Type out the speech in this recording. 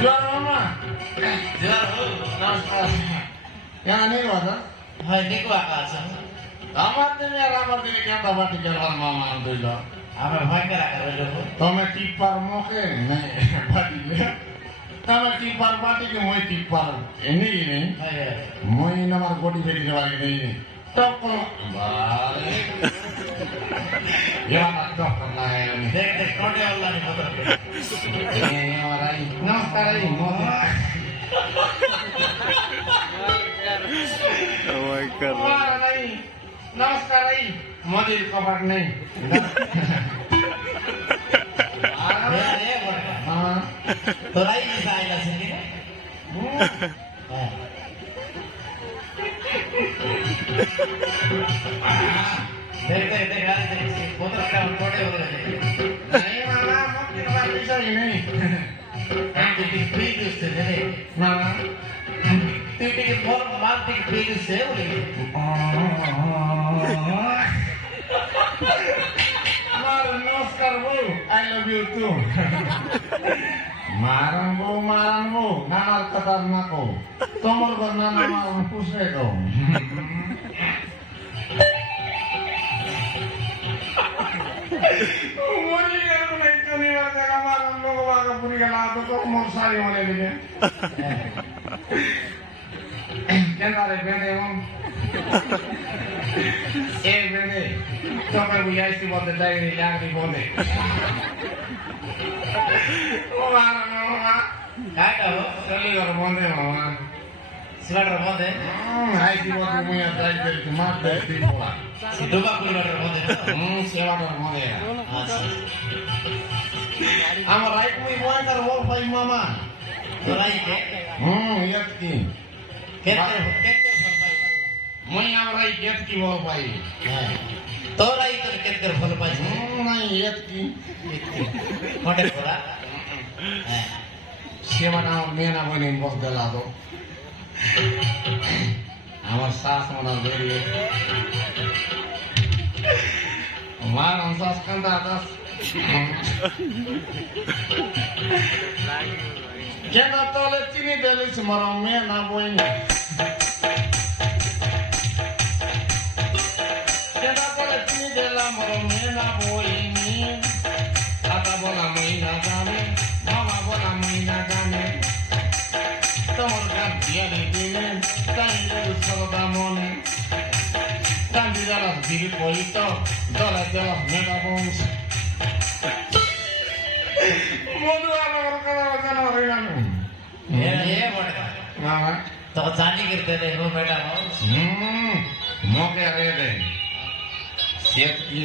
জোয়ার মামা জোয়ার হো নমস্কার কেন নেই কথা হয় নিকো আকাশ আমার দিনে আর আমার দিনে কেন বাটি গেলাম মামা দিল আমরা ভয় করে রাখা রইল તમે ટીપાર મોકે ને બાટી તમે ટીપાર બાટી કે મોય ટીપાર એની નહીં મોય નમાર ગોટી ફેરી જવાની નહીં તો કોણ બારે યાર તો કરના હે দেখ দেখ কোটে অল্লাহ নি মতো એ ઓરાઈ નમસ્કાર આઈ મોકે Oh my god. ઓરાઈ નમસ્કાર આઈ મોદી કબાટ નહીં એ બড় હા তোরাই দিছাইলা সিনি দেখ দেখ দেখ রাজ দেখ কোতরা কোটে হলো નહીં મામા મોતી બાટી સહી નહીં তুই ফ্রি দিছে রে મામા তুই টিকে ফোন মার টিকে ফ্রি দিছে বলে નમસ્કાર બહુ આઈ લવ યુ ટુ મારણ બહુ નાના કતાર નાખો તમાર પર નાના મારું પૂછે તો મરી ગયો નહીં તો ની વાત મારણ લોકો વાગા પૂરી ગયેલા તો મોર સારી મને લીધે કેના રે બેને હું એ બેને તો મેં બુયાઈસી બોલતે ડાયરી લાગરી બોલે ઓ મારા काय का हो चली घर बोले मामा स्वेटर बंद है आईसी बोलते मुझे ड्राइव करके मार देती बोला दुबा स्वेटर बंद है सेवा कर बोले अच्छा हम राइट में बोल कर बोल भाई मामा तो राई के यत की केते मैं हम राइट यत की बोल भाई तो राई तो केते फल पाई नहीं यत की कोटे बोला सेवा ना मेना बने बहुत गला दो हमार सास मना दे रही हमार हम सास कंधा दस क्या ना तो ले चीनी देली से मरो मैं ना बोएंगे क्या ना तो ले चीनी देला मरो मैं ना बोएंगे आता बोला मैं ना जाने मामा बोला मैं ना जाने তোমার গান দিয়া দিলে তাই সদা মনে গান্ধী যারা দিল পয়িত দলা দেওয়া মেটা বংশ মধু আমার কথা কেন হইলাম ये बड़ा মামা तो जानी करते थे वो बेटा মোকে রে দে সেট কি